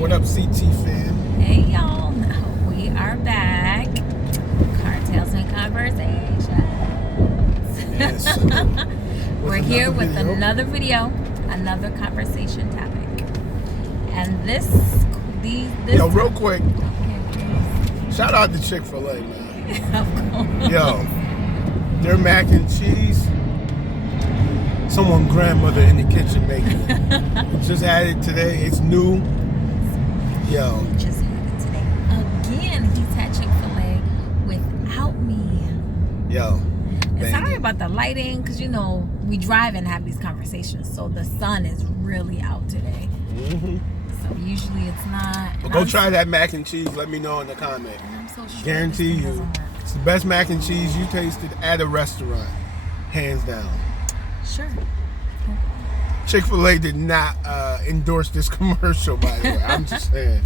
What up, CT fam? Hey y'all, we are back. Cartels and Conversations. Yes. We're here with another video, another conversation topic. And this Yo, real quick, okay. shout out to Chick-fil-A, man. Of course. Yo, their mac and cheese, someone grandmother in the kitchen making it. Just had it today. It's new. Yo. Just had it today. Again, he's had Chick-fil-A without me. Yo. And sorry about the lighting, because we drive and have these conversations, so the sun is really out today. Mm-hmm. So usually it's not. But go try that mac and cheese. Let me know in the comment. I'm so sure Guarantee you, it's the best mac and cheese you tasted at a restaurant, hands down. Sure. Chick-fil-A did not endorse this commercial, by the way. I'm just saying.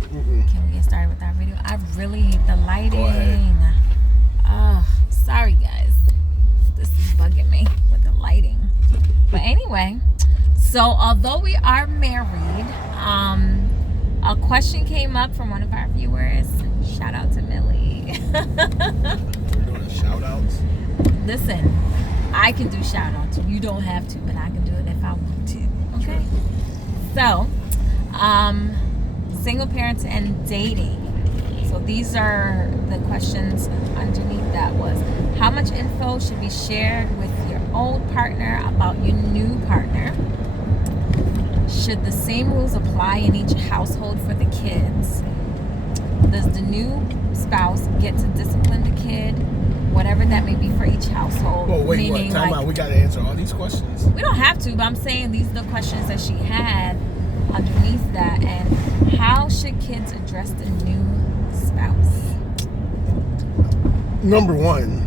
Can we get started with that video? I really hate the lighting. Go ahead. Oh, sorry guys. This is bugging me with the lighting. But anyway, so although we are married, a question came up from one of our viewers. Shout out to Millie. We're doing shout outs. Listen, I can do shout outs. You don't have to, but I can do it if I want to. Okay? So, single parents and dating. So these are the questions underneath that was, how much info should be shared with your old partner about your new partner? Should the same rules apply in each household for the kids? Does the new spouse get to discipline the kid? Whatever that may be for each household. Well, wait, meaning, what? Time out. We got to answer all these questions. We don't have to, but I'm saying these are the questions that she had underneath that. And how should kids address the new spouse? Number one,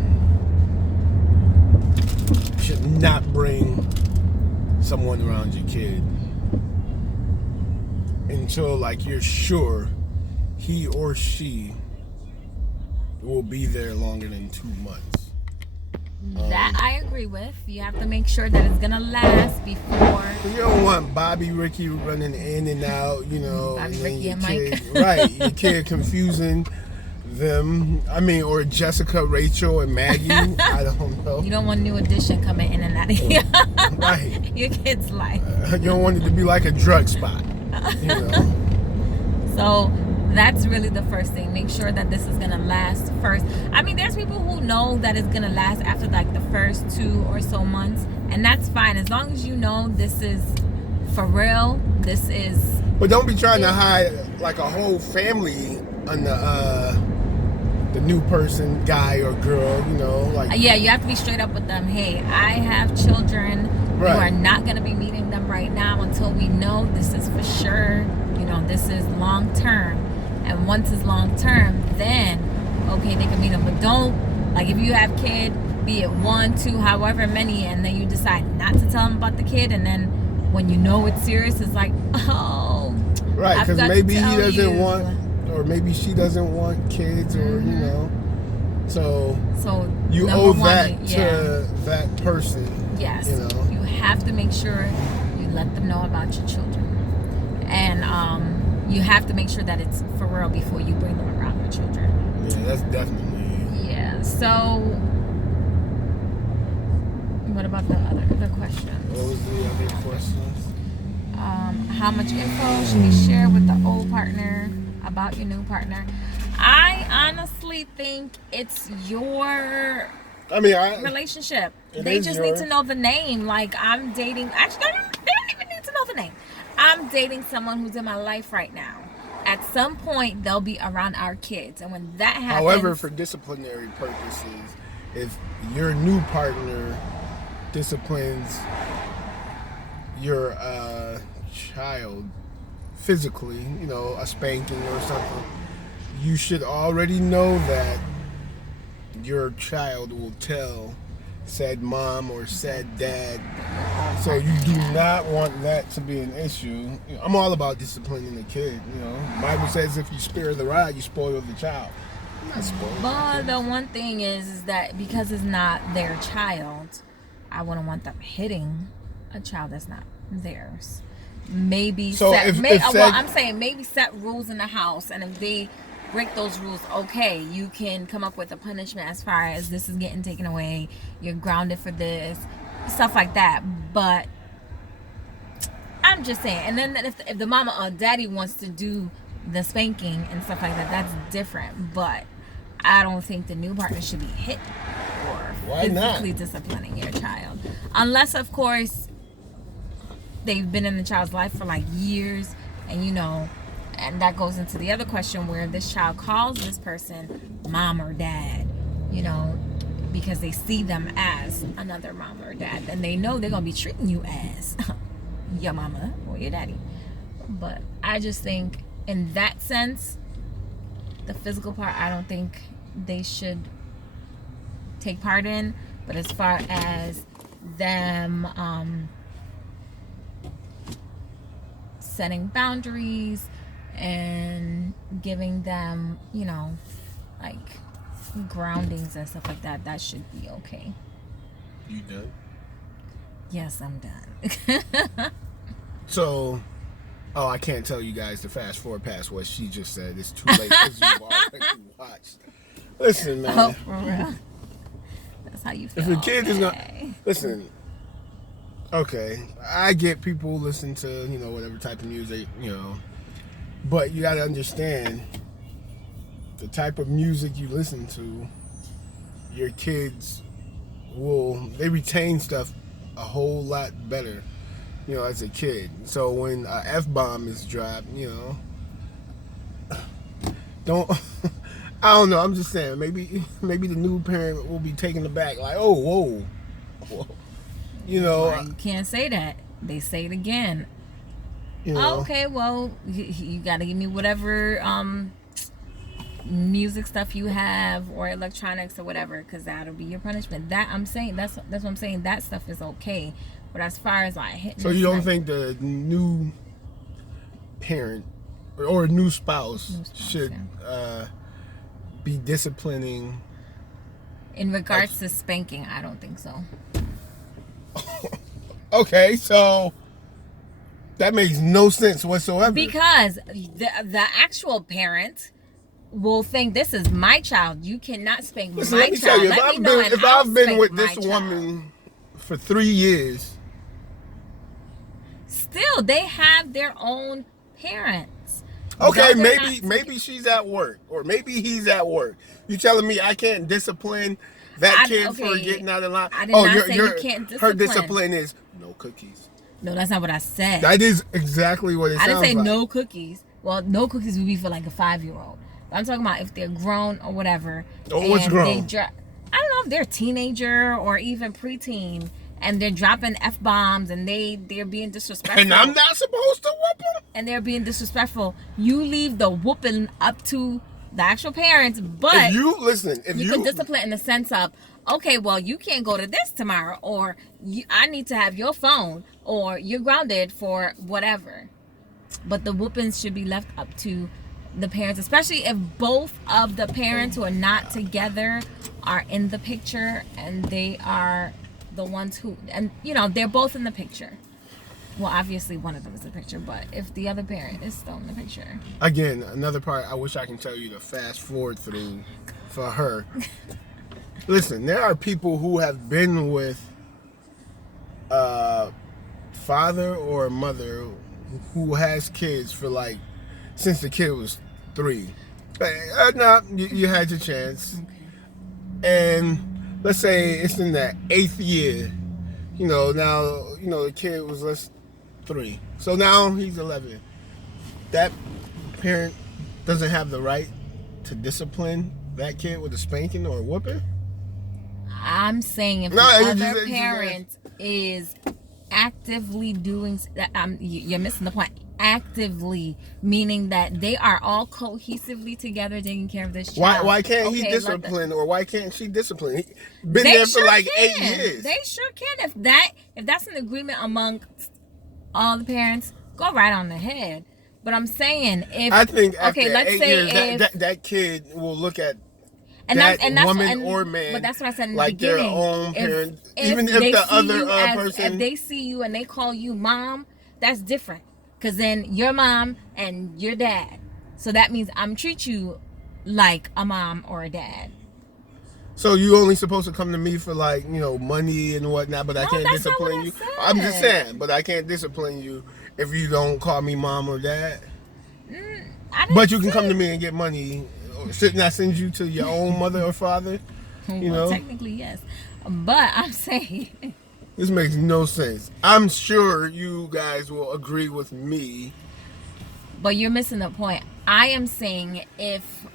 you should not bring someone around your kid until you're sure he or she will be there longer than 2 months. That I agree with. You have to make sure that it's gonna last before. You don't want Bobby, Ricky running in and out, Bobby, Ricky, and kid, Mike. right, your kid confusing them. Or Jessica, Rachel, and Maggie. I don't know. You don't want new addition coming in and out of here. Right. Your kid's life. You don't want it to be like a drug spot. So that's really the first thing. Make sure that this is gonna last first. I mean, there's people who know that it's gonna last after the first 2 or so months, and that's fine as long as you know this is for real. This is. But don't be trying to hide a whole family on the new person, guy or girl. Yeah, you have to be straight up with them. Hey, I have children. Right. You are not gonna be meeting them right now until we know this is for sure. This is long term. And once it's long term, then okay, they can meet them. But don't, if you have kid, be it 1, 2, however many, and then you decide not to tell them about the kid, and then when you know it's serious, it's oh, right, because maybe he doesn't want, or maybe she doesn't want kids, or so you owe that to that person. Yes, you have to make sure you let them know about your children, and you have to make sure that it's for real before you bring them around your children. Yeah, that's definitely. Yeah. So, what about the questions? What was the other questions? How much info should be shared with the old partner about your new partner? I honestly think it's your relationship. They just need to know the name. I'm dating. Actually, they don't even need to know the name. I'm dating someone who's in my life right now. At some point, they'll be around our kids. And when that happens... However, for disciplinary purposes, if your new partner disciplines your child physically, a spanking or something, you should already know that your child will tell said mom or said dad. So you do not want that to be an issue. I'm all about disciplining the kid. Bible says if you spare the rod, you spoil the child. Not spoil. But the one thing is that because it's not their child, I wouldn't want them hitting a child that's not theirs. maybe So set. if said- I'm saying maybe set rules in the house, and if they break those rules, okay, you can come up with a punishment as far as this is getting taken away. You're grounded for this, stuff like that. But I'm just saying. And then if the mama or daddy wants to do the spanking and stuff like that, that's different. But I don't think the new partner should be hit or Why not? physically disciplining your child, unless of course they've been in the child's life for like years, and and that goes into the other question where this child calls this person mom or dad, because they see them as another mom or dad, and they know they're gonna be treating you as your mama or your daddy. But I just think in that sense, the physical part, I don't think they should take part in. But as far as them setting boundaries and giving them, like groundings and stuff like that, that should be okay. You done? Yes, I'm done. So, I can't tell you guys to fast forward past what she just said. It's too late because you've already watched. Listen, man. Oh, for real? That's how you feel. If a kid is okay. gonna listen, okay, I get people listen to whatever type of music, but you gotta understand the type of music you listen to. Your kids they retain stuff a whole lot better, as a kid. So when a F-bomb is dropped, don't. I don't know. I'm just saying. Maybe the new parent will be taken aback, like, oh, whoa. Well, you can't say that. They say it again. Okay, well, you got to give me whatever music stuff you have or electronics or whatever, because that'll be your punishment. That I'm saying. That's what I'm saying. That stuff is okay. But as far as like hitting, so you don't think the new parent or new spouse should be disciplining in regards to spanking? I don't think so. Okay, so that makes no sense whatsoever. Because the actual parent will think, this is my child. You cannot spank my child. Let me tell you, if I've been with this child. woman for 3 years, still they have their own parents. Okay, maybe she's at work, or maybe he's at work. You telling me I can't discipline that kid for getting out of line? I did not say you can't discipline. Her discipline is no cookies. No, that's not what I said. That is exactly what it sounds like. I didn't say no cookies. Well, no cookies would be for like a 5-year-old. But I'm talking about if they're grown or whatever. Oh, what's grown? I don't know if they're a teenager or even preteen, and they're dropping F-bombs and they're being disrespectful. And I'm not supposed to whoop them? And they're being disrespectful. You leave the whooping up to the actual parents, but if you can discipline in the sense of, okay, well, you can't go to this tomorrow, or I need to have your phone, or you're grounded for whatever. But the whoopings should be left up to the parents, especially if both of the parents who are not together are in the picture, and they are the ones who, and they're both in the picture. Well, obviously one of them is in the picture, but if the other parent is still in the picture. Again, another part I wish I can tell you to fast forward through for her. Listen, there are people who have been with a father or a mother who has kids for since the kid was 3. No, you had your chance. Okay. And let's say it's in that 8th year. Now, the kid was 3. So now he's 11. That parent doesn't have the right to discipline that kid with a spanking or a whooping? I'm saying if the other parent is actively doing that, you're missing the point. Actively, meaning that they are all cohesively together taking care of this child. Why can't he discipline, or why can't she discipline? Been there for 8 years. They sure can. If that's an agreement among all the parents, go right on the head. But I'm saying I think after 8 years, that kid will look at that woman or man, but that's what I said in the like beginning. Their own parent, if even if the other person, if they see you and they call you mom, that's different. because then your mom and your dad. So that means I'm treat you like a mom or a dad. So you only supposed to come to me for like, money and whatnot, but I No, can't that's not discipline what I you. said. I'm just saying, but I can't discipline you if you don't call me mom or dad. I didn't But you can say- come to me and get money. Shouldn't I send you to your own mother or father? Well, technically yes, but I'm saying This makes no sense. I'm sure you guys will agree with me. but you're missing the point. I am saying if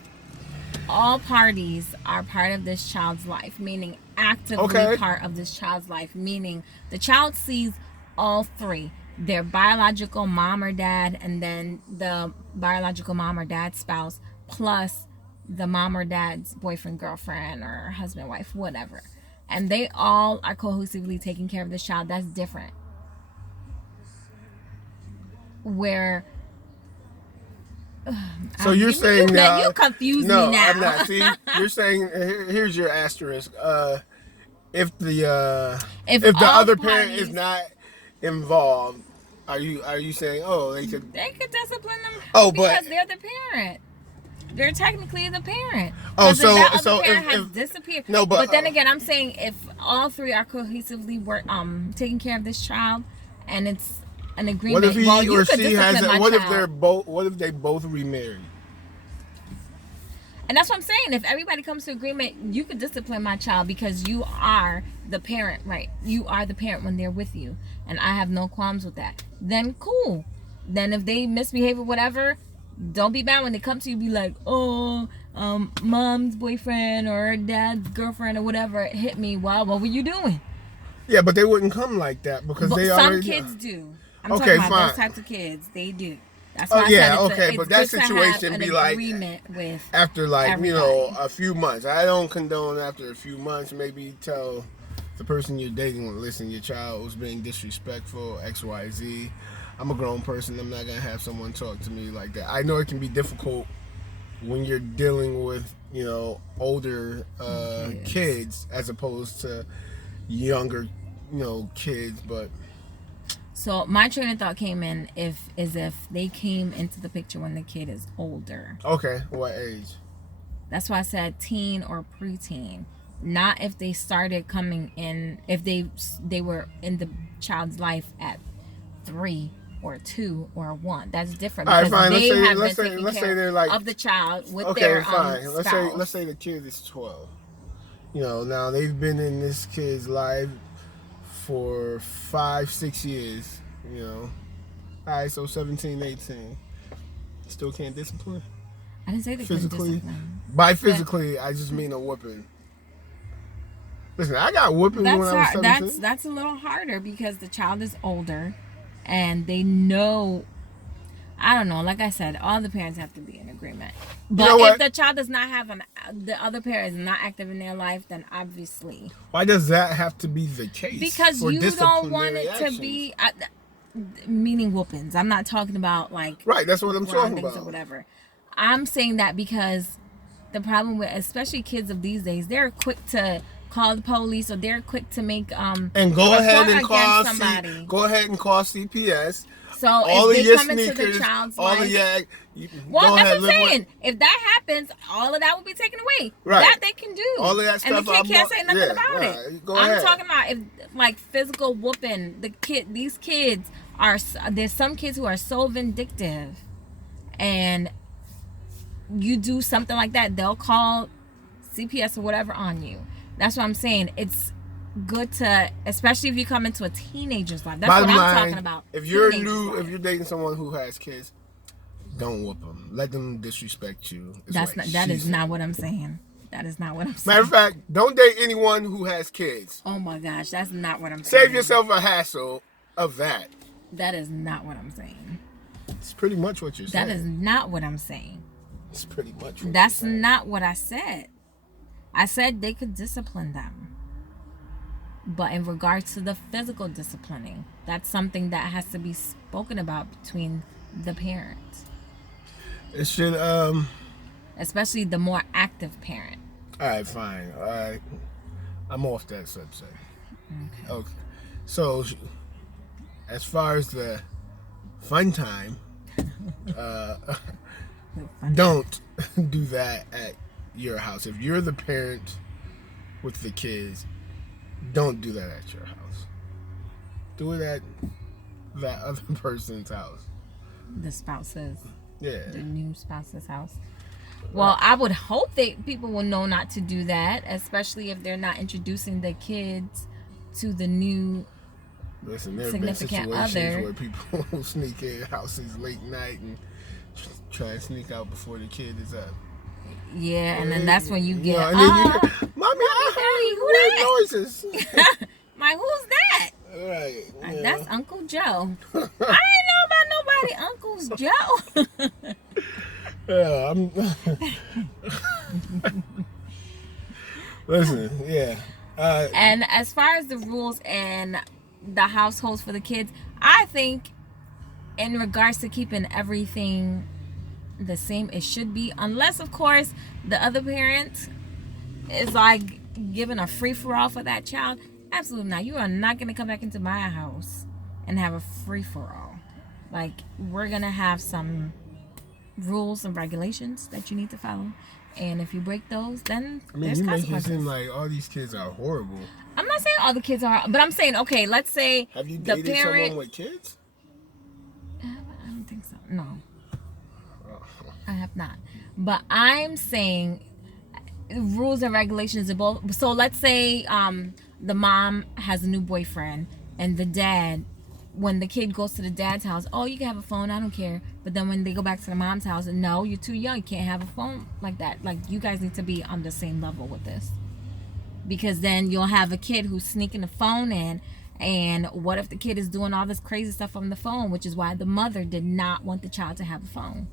all parties are part of this child's life, meaning actively part of this child's life, meaning the child sees all three, their biological mom or dad, and then the biological mom or dad's spouse, plus the mom or dad's boyfriend, girlfriend, or husband, wife, whatever. And they all are cohesively taking care of this child. That's different. Where So you're saying that you confuse no, me now. I'm not. See, you're saying here's your asterisk. If the all other parent is parties- not involved, are you saying they could? They could discipline them But because they're the parent. They're technically the parent. Oh, 'Cause if so- that other so parent if- has if- disappeared. No, but- then again, I'm saying if all three are cohesively taking care of this child, and it's an agreement. What if he well, you or could she has? discipline my What if child. they're both? What if they both remarried? And that's what I'm saying. If everybody comes to agreement, you could discipline my child because you are the parent, right? You are the parent when they're with you. And I have no qualms with that. Then cool. Then if they misbehave or whatever, don't be mad when they come to you be like, mom's boyfriend or dad's girlfriend or whatever hit me. Well, what were you doing? Yeah, but they wouldn't come like that because But they some already. kids do. I'm Okay, talking about fine. those types of kids. They do. That's Oh, why I yeah, said okay, it's but that good to have situation an be like- agreement with After like everybody. a few months, I don't condone after a few months. Maybe tell the person you're dating, listen, your child was being disrespectful, XYZ. I'm a grown person. I'm not gonna have someone talk to me like that. I know it can be difficult when you're dealing with older kids as opposed to younger kids, but. So my train of thought came in if they came into the picture when the kid is older. Okay, what age? That's why I said teen or preteen. Not if they started coming in, if they were in the child's life at 3 or 2 or 1. That's different All right, because fine. they have Let's been say taking let's say care they're like of the child with okay, their fine. spouse. Let's say the kid is 12. Now they've been in this kid's life for 5-6 years. All right, so 17, 18. Still can't discipline? I didn't say they couldn't Physically? discipline. By physically, I just mean a whooping. Listen, I got whooping when I was 17. That's a little harder because the child is older and they know. I don't know. Like I said, all the parents have to be in agreement. But know if what? the child does not have the other parent is not active in their life, then obviously Why does that have to be the case? because for you don't want disciplinary it to actions? be meaning whoopings. I'm not talking about like Right, that's what I'm talking groundings or about. whatever. I'm saying that because the problem with especially kids of these days, they're quick to call the police or they're quick to make And a go ahead report and call against somebody. Go ahead and call CPS. So All if of they your come into the sneakers, child's all life, of your. well, go that's ahead, what I'm live saying. If that happens, all of that will be taken away. Right. That they can do. All of that and stuff the kid I'm can't go- say nothing yeah, about right. it. Go I'm ahead. talking about if like physical whooping. These kids are. There's some kids who are so vindictive, and you do something like that, they'll call CPS or whatever on you. That's what I'm saying. It's good to, especially if you come into a teenager's life. That's Bottom what I'm line, talking about. If you're Teenager's new, life. if you're dating someone who has kids, don't whoop them. Let them disrespect you. That is not what I'm saying. That is not what I'm saying. Matter of fact, don't date anyone who has kids. Oh my gosh, that's not what I'm saying. Save yourself a hassle of that. That is not what I'm saying. It's pretty much what you're saying. That is not what I'm saying. It's pretty much what That's you're saying. not what I said. I said they could discipline them. But in regards to the physical disciplining, that's something that has to be spoken about between the parents. It should, Especially the more active parent. Alright, fine. Alright. I'm off that subject. Okay. So, as far as the fun time. Don't do that at your house. If you're the parent with the kids, don't do that at your house. Do it at that other person's house. The spouse's, Yeah. the new spouse's house. Well, I would hope that people will know not to do that, especially if they're not introducing the kids to the new. Listen, there have been Significant situations other. where people sneak in houses late night and try and sneak out before the kid is up. Yeah, and then that's when you get, and then you hear, Mommy, I Daddy, who heard that?" weird noises. like, who's that? Right. Like, Yeah. that's Uncle Joe. I ain't know about nobody Uncle's Joe. Yeah, Listen, yeah. And as far as the rules and the households for the kids, I think in regards to keeping everything the same, it should be, unless of course the other parent is like giving a free-for-all for that child. Absolutely not. You are not going to come back into my house and have a free-for-all. Like, we're going to have some rules and regulations that you need to follow, and if you break those, then I mean, there's you make it consequences. seem like all these kids are horrible. I'm not saying all the kids are, but I'm saying, okay, let's say Have you the dated parent. someone with kids? I don't think so. No, Oh. I have not. But I'm saying rules and regulations are both. So let's say the mom has a new boyfriend, and the dad, when the kid goes to the dad's house, oh, you can have a phone, I don't care. But then when they go back to the mom's house, no, you're too young, you can't have a phone like that. Like, you guys need to be on the same level with this. Because then you'll have a kid who's sneaking the phone in, and what if the kid is doing all this crazy stuff on the phone, which is why the mother did not want the child to have a phone.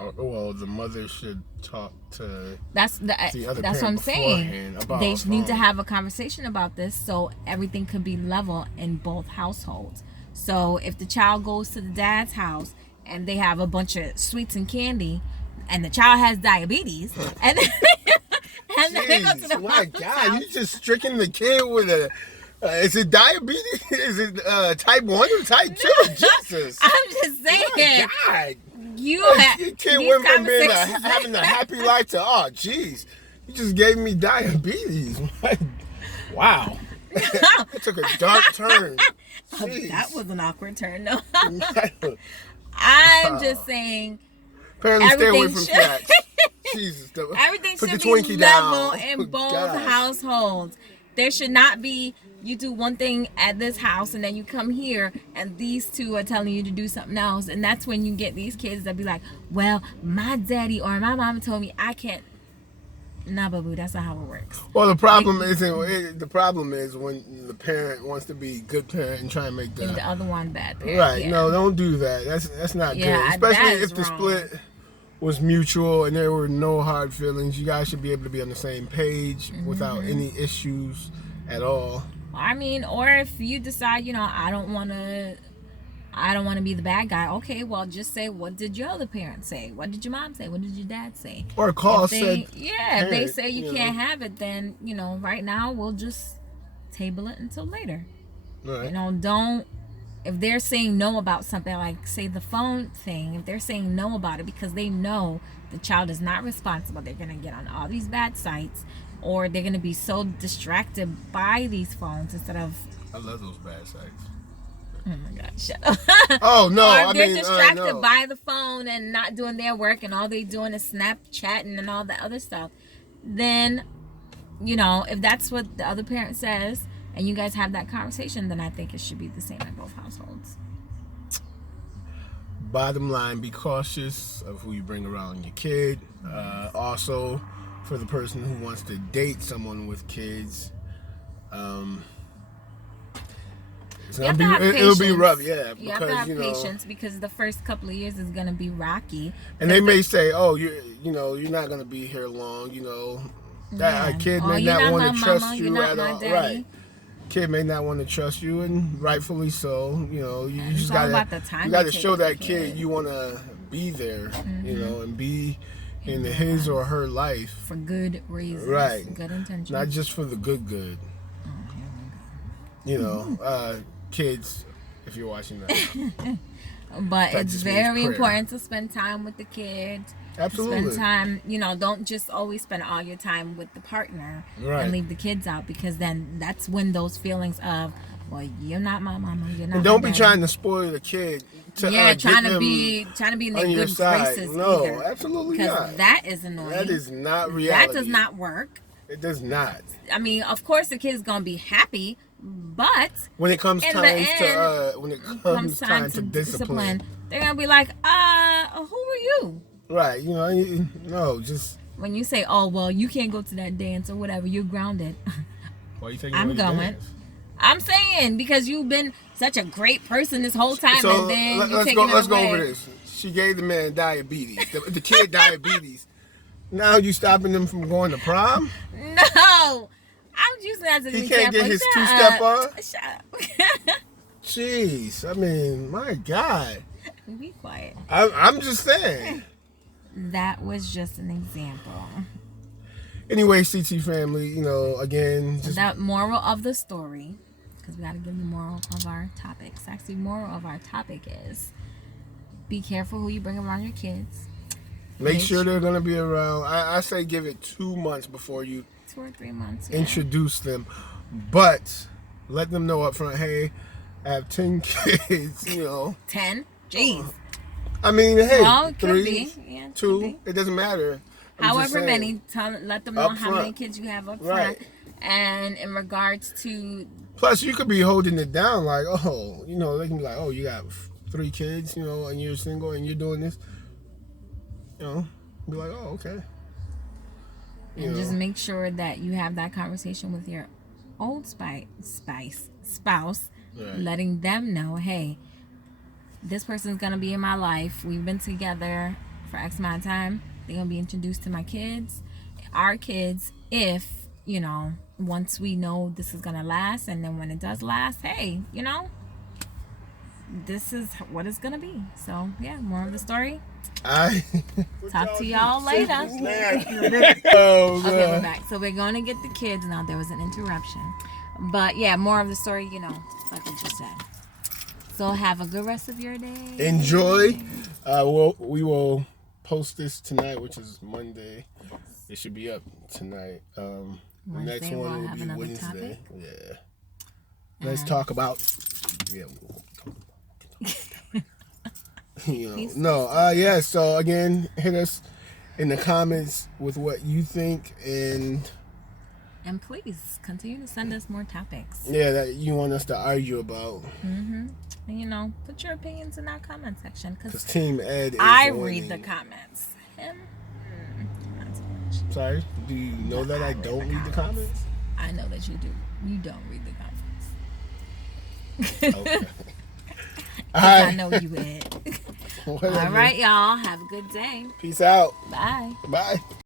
Oh, well, the mother should talk to That's the other that's what parent I'm saying. beforehand about They a need to phone. have a conversation about this so everything could be level in both households. So if the child goes to the dad's house and they have a bunch of sweets and candy, and the child has diabetes, and then, and then they go to the Jeez, my mom's God, house, you just stricken the kid with a. Is it diabetes? Is it type 1 or type 2? Jesus. I'm just saying, My God. you Your have kid these went from being conversations- having a happy life to, oh, jeez, you just gave me diabetes. Wow. It took a dark turn. Jeez. That was an awkward turn. No, Parents I'm just saying stay away everything from should- snacks. Jesus. everything Put should the be Twinkie level down. in Oh, both gosh. households. There should not be you do one thing at this house and then you come here and these two are telling you to do something else, and that's when you get these kids that be like, well, my daddy or my mama told me I can't. Nah, boo, that's not how it works. Well, the problem isn't. The problem is when the parent wants to be good parent and try and make And the the other one bad parent. right. Yeah. No, don't do that. That's not Yeah, good. Especially that is if the wrong. split was mutual and there were no hard feelings. You guys should be able to be on the same page Mm-hmm. without any issues at all. I mean, or if you decide, I don't want to be the bad guy. Okay, well, just say, what did your other parents say? What did your mom say? What did your dad say? Or call If they, said if they parent, say you you can't know. have it, then right now we'll just table it until later. Right. Don't. If they're saying no about something, like say the phone thing, if they're saying no about it because they know the child is not responsible, they're gonna get on all these bad sites, or they're gonna be so distracted by these phones instead of. I love those bad sites. Oh my God, shut up. Oh no! Or I if they're mean, distracted no. by the phone and not doing their work and all they doing is Snapchatting and all that other stuff, then, if that's what the other parent says and you guys have that conversation, then I think it should be the same in both households. Bottom line, be cautious of who you bring around your kid. Also, for the person who wants to date someone with kids, it's You have gonna to be have it'll be patience. rough, yeah. You have to Because have patience because the first couple of years is going to be rocky. and they may say, "Oh, you're not gonna be here long." That a kid may you're not want my to trust mama, you you're not at my all, daddy. right? Kid may not want to trust you, and rightfully so. You And just it's all gotta about the time you gotta you take show with the that kid kid. you want to be there, and be in his or her life, For good reasons. Right. Good intentions. not just for the good. Oh, here we go. Kids, if you're watching that. But That it's just means very prayer. important to spend time with the kids. Absolutely. Spend time, don't just always spend all your time with the partner Right. and leave the kids out, because then that's when those feelings of, well, you're not my mama, you're not And my don't be daddy. trying to spoil the kid. To, Yeah, get trying to them be in their on your good side. graces No, either. absolutely Because not. that is annoying. That is not reality. That does not work. It does not. I mean, of course the kid's gonna be happy, but When it comes in time the end, when it comes time to discipline. they're gonna be like, who are you? Right, no, just When you say, oh, well, you can't go to that dance or whatever, you're grounded. why you taking I'm away the going. dance? I'm saying, because you've been such a great person this whole time, So and then you're let's taking go. Let's it go away. over this. She gave the man diabetes. The kid diabetes. Now you stopping them from going to prom? No, I'm using that as an He example. can't get his Shut two-step up. on? Shut up. Jeez, I mean, my God. Be quiet. I'm just saying. That was just an example. Anyway, CT family, again, just The moral of the story, because we got to give the moral of our topics. Actually, moral of our topic is be careful who you bring around your kids. make sure they're gonna be around. I say give it 2 months before you 2 or 3 months. Yeah. introduce them, but let them know up front. Hey, I have 10 kids. 10? Jeez. I mean, hey, Well, it could 3, be. Yeah, it 2. could be. It doesn't matter. I'm just However saying. many, let them know Up how many front. kids you have up Right. front. And in regards to, Plus, you could be holding it down like, they can be like, oh, you got 3 kids, and you're single and you're doing this. Be like, oh, okay. and just make sure that you have that conversation with your old spouse, Right. letting them know, hey, this person's gonna be in my life. We've been together for X amount of time. They're gonna be introduced to my kids, our kids, if once we know this is gonna last, and then when it does last, hey, this is what it's gonna be. So yeah, more of the story. Talk to y'all later. Oh, Okay, we're man. back. So we're going to get the kids now. There was an interruption. But yeah, more of the story, like we just said. So have a good rest of your day. Enjoy. We will post this tonight, which is Monday. It should be up tonight. The next Wednesday, one we'll will have be another Wednesday. topic. Yeah. Let's talk about. Yeah. Yeah. So again, hit us in the comments with what you think, and please continue to send us more topics. that you want us to argue about. And put your opinions in our comment section, Because because Team Ed is I winning. read the comments. Him, not so much. Sorry, do you know that I don't read the comments? I know that you do. You don't read the comments. Okay. 'Cause I know you would. Whatever. All right, y'all. Have a good day. Peace out. Bye. Bye.